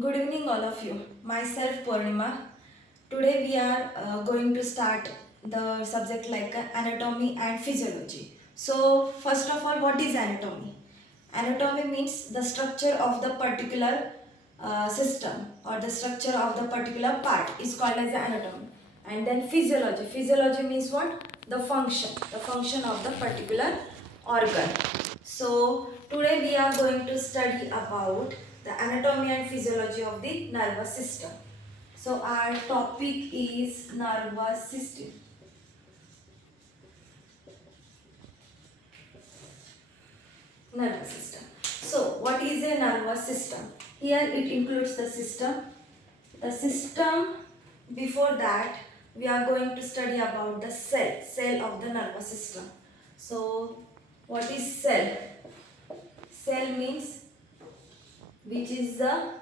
Good evening, all of you. Myself, Purnima. Today we are going to start the subject like anatomy and physiology. So, first of all, what is anatomy? Anatomy means the structure of the particular system or the structure of the particular part is called as the anatomy. And then physiology. Physiology means what? The function of the particular organ. So today we are going to study about the anatomy and physiology of the nervous system. So our topic is nervous system. Nervous system. So what is a nervous system? Here it includes the system. The system, before that we are going to study about the cell of the nervous system. So what is cell? Cell means which is the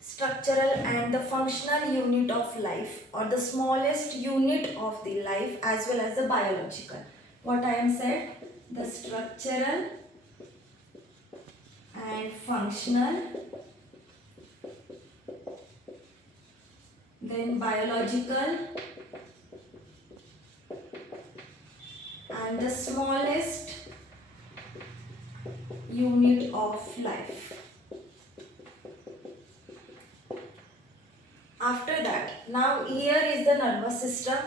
structural and the functional unit of life or the smallest unit of the life as well as the biological. What I am said, the structural and functional, then biological and the smallest unit of life. After that, now here is the nervous system,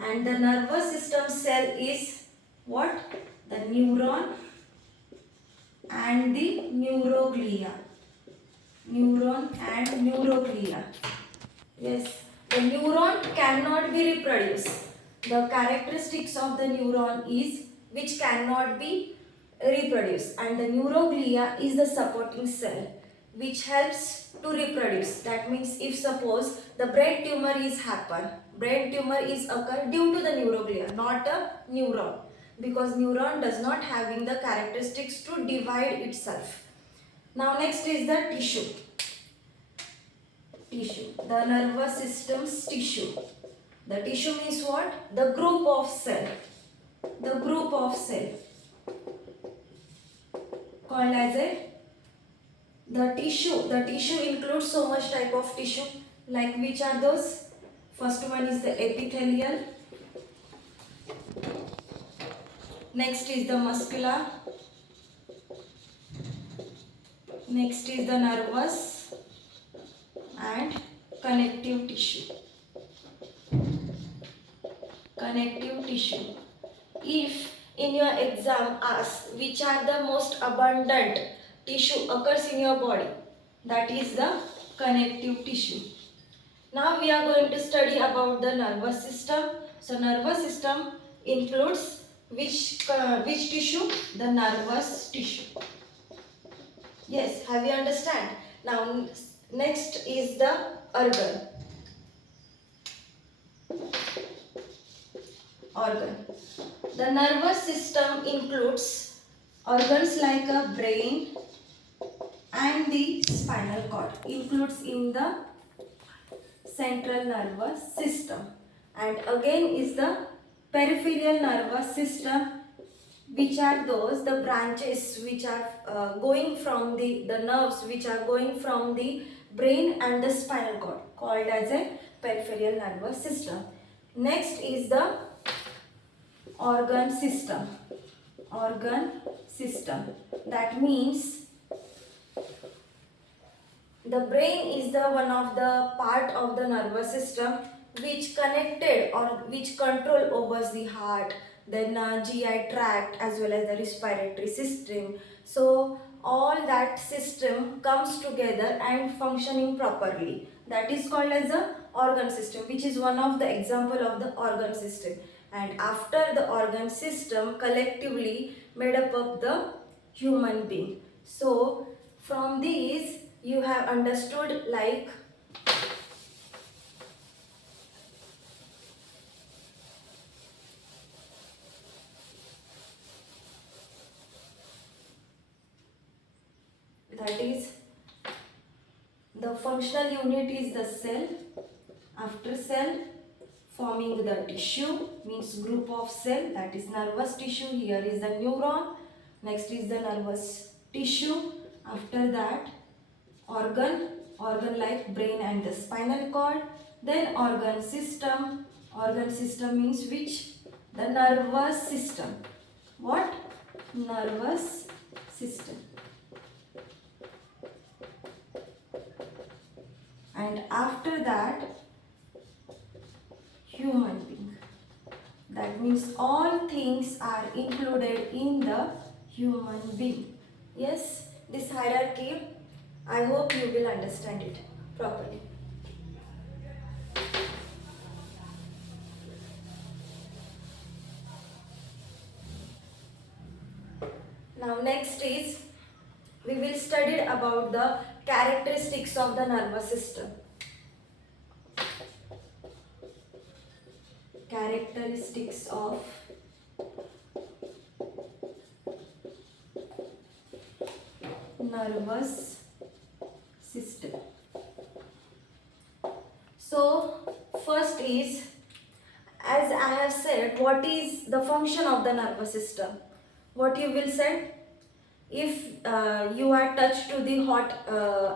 and the nervous system cell is what? The neuron and the neuroglia. Neuron and neuroglia. Yes, the neuron cannot be reproduced. The characteristics of the neuron is which cannot be reproduced, and the neuroglia is the supporting cell which helps to reproduce. That means if suppose the brain tumor is occur due to the neuroglia, not a neuron, because neuron does not having the characteristics to divide itself. Now next is the tissue. The nervous system's tissue. The tissue means what? The group of cell. The group of cell called as a the tissue. The tissue includes so much type of tissue, like which are those? First one is the epithelial. Next is the muscular. Next is the nervous and connective tissue. Connective tissue. If in your exam asks which are the most abundant tissue occurs in your body, that is the connective tissue. Now we are going to study about the nervous system. So nervous system includes which tissue? The nervous tissue. Yes, have you understand? Now next is the organ. The nervous system includes organs like a brain and the spinal cord, includes in the central nervous system, and again is the peripheral nervous system, which are those the branches which are going from the nerves which are going from the brain and the spinal cord, called as a peripheral nervous system. Next is the organ system. That means the brain is the one of the part of the nervous system which connected or which control over the heart, then GI tract as well as the respiratory system. So all that system comes together and functioning properly. That is called as the organ system, which is one of the example of the organ system. And after the organ system collectively made up of the human being. So from these you have understood like that is the functional unit is the cell. After cell, forming the tissue means group of cell, that is nervous tissue. Here is the neuron. Next is the nervous tissue. After that organ organ like brain and the spinal cord. Then organ system. Organ system means which? The nervous system. What? Nervous system. And after that, human being. That means all things are included in the human being. Yes, this hierarchy, I hope you will understand it properly. Now next is, we will study about the characteristics of the nervous system. Characteristics of nervous system. So first is, as I have said, what is the function of the nervous system? What you will say? If you are touched to the hot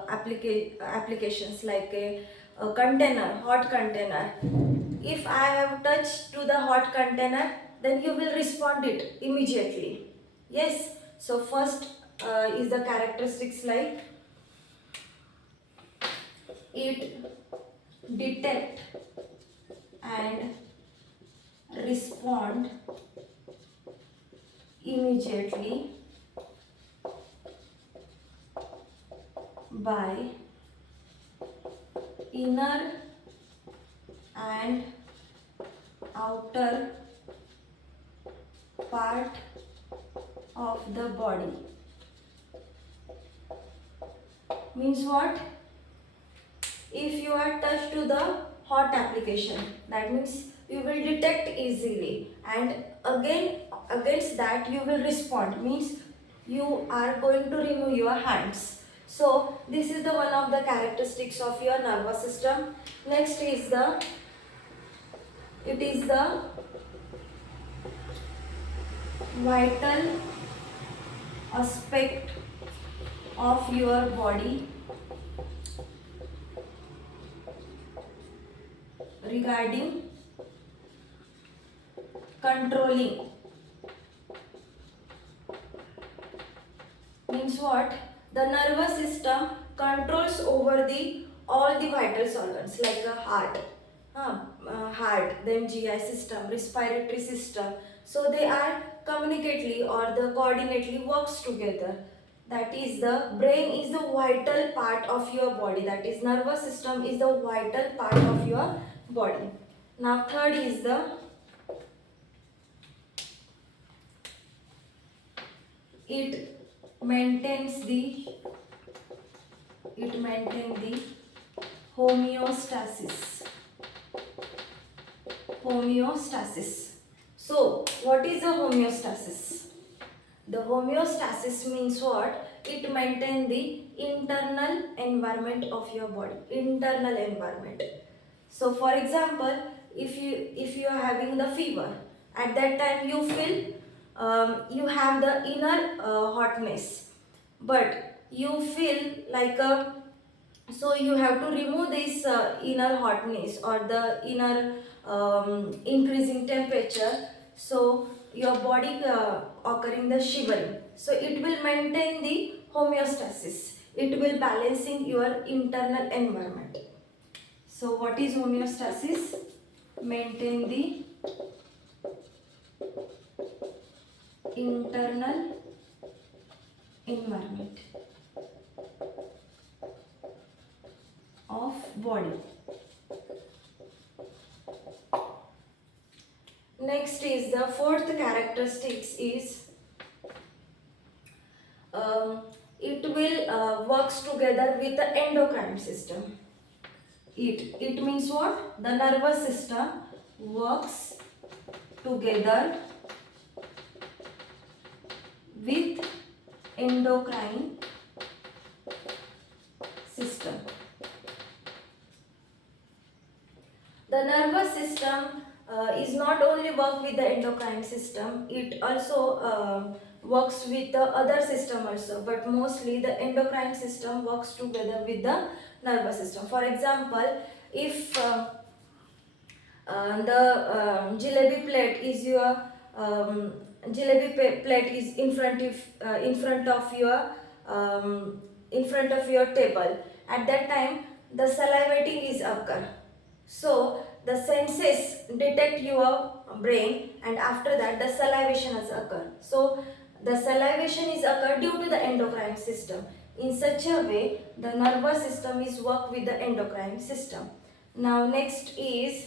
applications like a container, hot container. If I have touched to the hot container, then you will respond it immediately. Yes. So first is the characteristics like it detect and respond immediately by inner and outer part of the body. Means what? If you are touched to the hot application, that means you will detect easily, and again against that you will respond, means you are going to remove your hands. So this is the one of the characteristics of your nervous system. Next is the vital aspect of your body regarding controlling. Means what? The nervous system controls over the all the vital organs like a heart, then GI system, respiratory system. So they are communicately or the coordinately works together. That is, the brain is the vital part of your body. That is, nervous system is the vital part of your body. Now third is the it maintains the homeostasis. So what is the homeostasis? The homeostasis means what? It maintains the internal environment of your body. Internal environment. So for example, if you are having the fever, at that time you feel you have the inner hotness, but you feel like so you have to remove this inner hotness or the inner increasing temperature. So your body occurring the shivering. So it will maintain the homeostasis. It will balancing your internal environment. So what is homeostasis? Maintain the internal environment of body. Next is the fourth characteristics is it will works together with the endocrine system. It means what? The nervous system works together with endocrine system. The nervous system is not only work with the endocrine system, it also works with the other system also, but mostly the endocrine system works together with the nervous system. For example, if the jalebi plate is your plate is in front of your table. At that time, the salivating is occur. So the senses detect your brain, and after that the salivation has occurred. So the salivation is occurred due to the endocrine system. In such a way, the nervous system is work with the endocrine system. Now next is,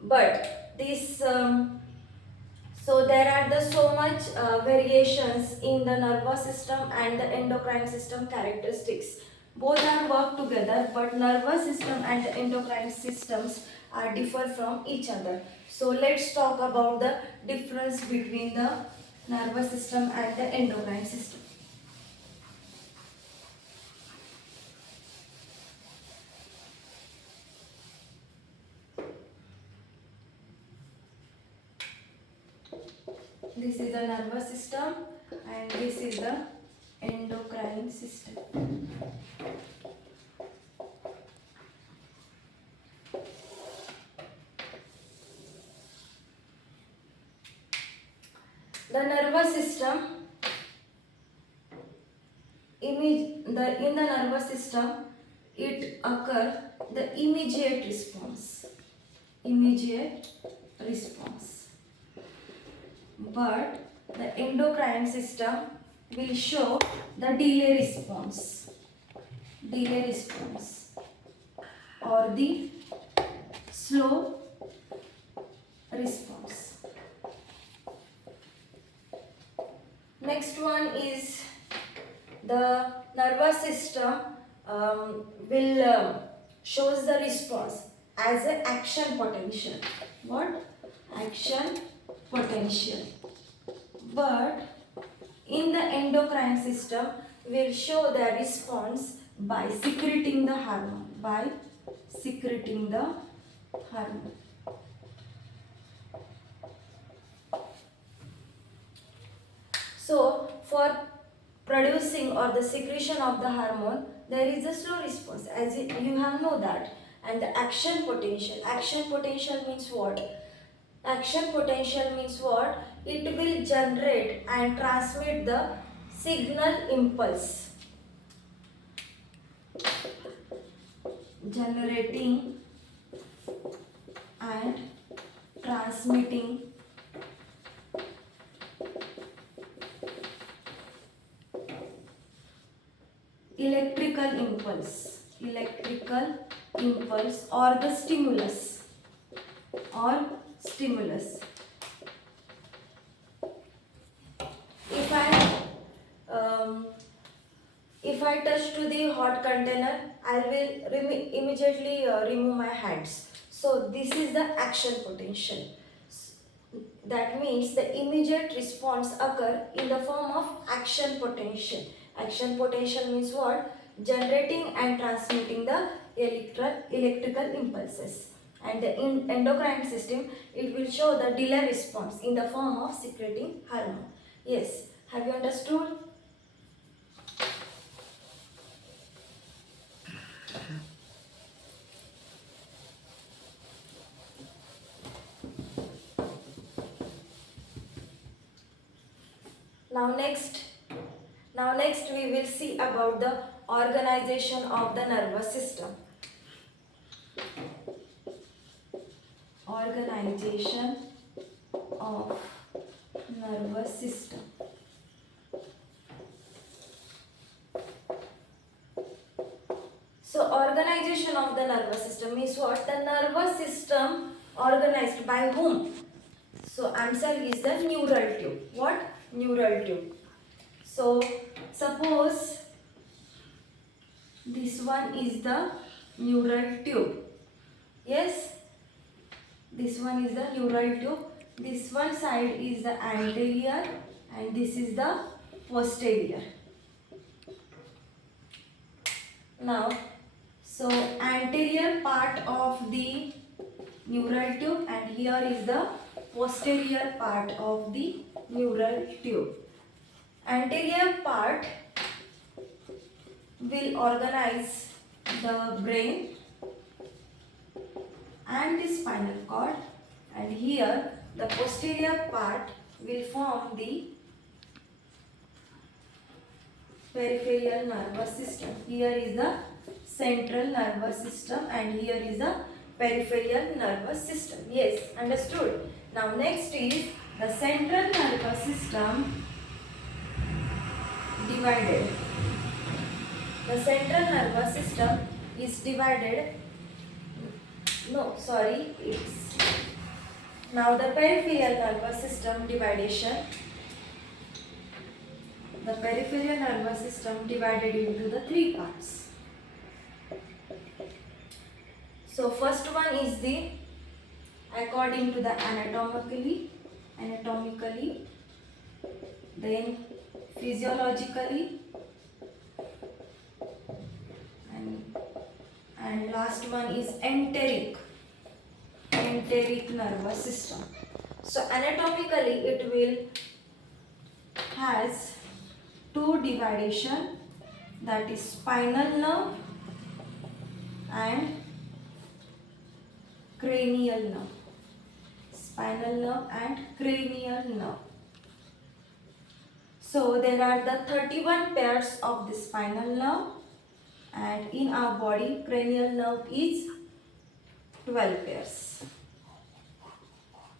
but this so there are the so much variations in the nervous system and the endocrine system characteristics. Both are work together, but nervous system and the endocrine systems are differ from each other. So let's talk about the difference between the nervous system and the endocrine system. This is the nervous system and this is the endocrine system. The nervous system, in the nervous system, it occur the immediate response. Immediate response. But the endocrine system will show the delay response. Delay response or the slow response. Next one is the nervous system will shows the response as an action potential. What? Action potential. But in the endocrine system will show the response by secreting the hormone. By secreting the hormone. So for producing or the secretion of the hormone, there is a slow response, as you have know that. And the action potential. Action potential means what? Action potential means what? It will generate and transmit the signal impulse. Generating and transmitting electrical impulse or the stimulus if I touch to the hot container, I will immediately remove my hands. So this is the action potential. That means the immediate response occur in the form of action potential. Action potential means what? Generating and transmitting the electrical impulses. And the endocrine system, it will show the delay response in the form of secreting hormone. Yes, have you understood? Now next we will see about the organization of the nervous system. Organization of nervous system. So organization of the nervous system means what? The nervous system organized by whom? So answer is the neural tube. What? Neural tube. So suppose this one is the neural tube. Yes? This one is the neural tube. This one side is the anterior and this is the posterior. Now, so anterior part of the neural tube and here is the posterior part of the neural tube. Anterior part will organize the brain and the spinal cord, and here the posterior part will form the peripheral nervous system. Here is the central nervous system and here is the peripheral nervous system. Yes, understood. Now next is the central nervous system divided. The central nervous system is divided. No, sorry, it's now the peripheral nervous system dividation. The peripheral nervous system divided into the three parts. So first one is the according to the anatomically, then physiologically, and last one is enteric nervous system. So anatomically it will has two dividation, that is spinal nerve and cranial nerve. Spinal nerve and cranial nerve. So there are the 31 pairs of the spinal nerve, and in our body cranial nerve is 12 pairs.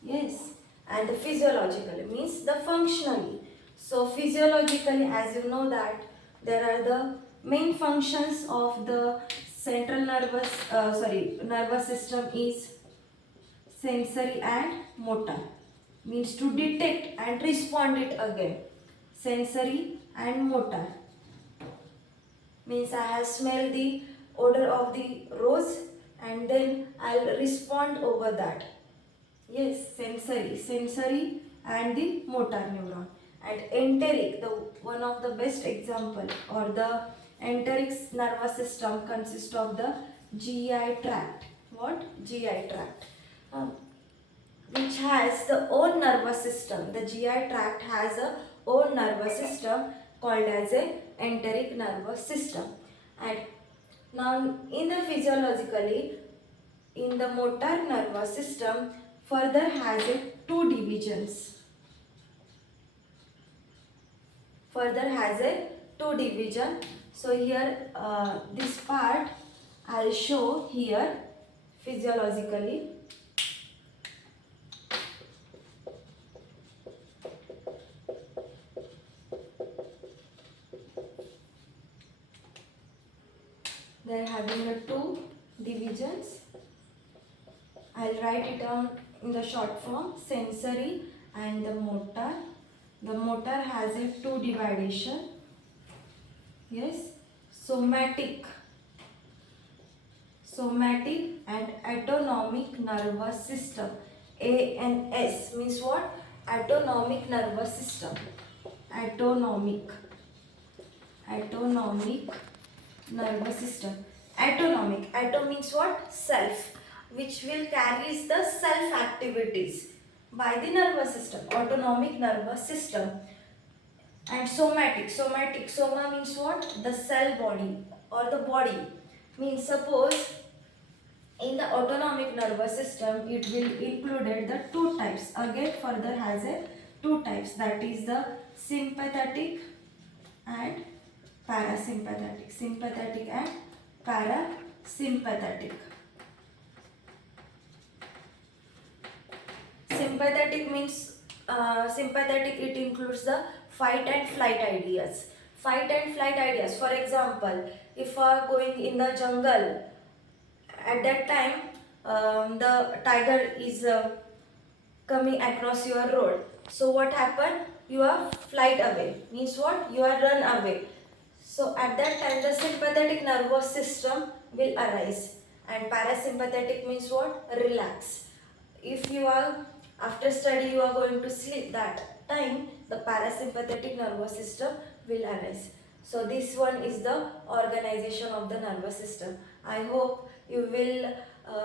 Yes, and the physiologically means the functionally. So physiologically, as you know that there are the main functions of the central nervous system is sensory and motor, means to detect and respond it again. Sensory and motor means I have smelled the odor of the rose and then I'll respond over that. Yes, sensory and the motor neuron. And enteric, the one of the best example, or the enteric nervous system consists of the GI tract. What? GI tract. Which has the own nervous system. The GI tract has a own nervous system called as a enteric nervous system. And now in the physiologically, in the motor nervous system further has a two divisions. Further has a two division. So here this part I'll show here physiologically. They are having a two divisions. I'll write it down in the short form: sensory and the motor. The motor has a two division. Yes, somatic and autonomic nervous system. ANS means what? Autonomic nervous system. Autonomic nervous system. Auto means what? Self, which will carries the self activities by the nervous system. Autonomic nervous system. And somatic. Soma means what? The cell body or the body. Means suppose in the autonomic nervous system it will included the two types. Again further has a two types, that is the sympathetic and parasympathetic. Sympathetic and parasympathetic. Sympathetic means sympathetic, it includes the fight and flight ideas. Fight and flight ideas. For example, if you are going in the jungle, at that time the tiger is coming across your road. So what happened? You are flight away. Means what? You are run away. So at that time the sympathetic nervous system will arise, and parasympathetic means what? Relax. If you are after study you are going to sleep, that time the parasympathetic nervous system will arise. So this one is the organization of the nervous system. I hope you will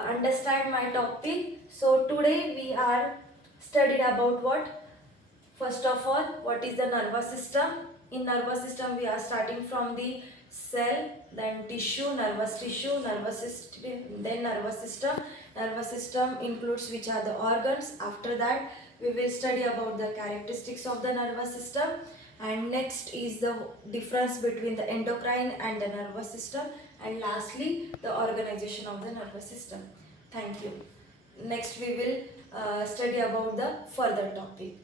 understand my topic. So today we are studied about what? First of all, what is the nervous system? In nervous system, we are starting from the cell, then tissue, nervous tissue, nervous system, then nervous system. Nervous system includes which are the organs. After that, we will study about the characteristics of the nervous system. And next is the difference between the endocrine and the nervous system. And lastly, the organization of the nervous system. Thank you. Next, we will study about the further topic.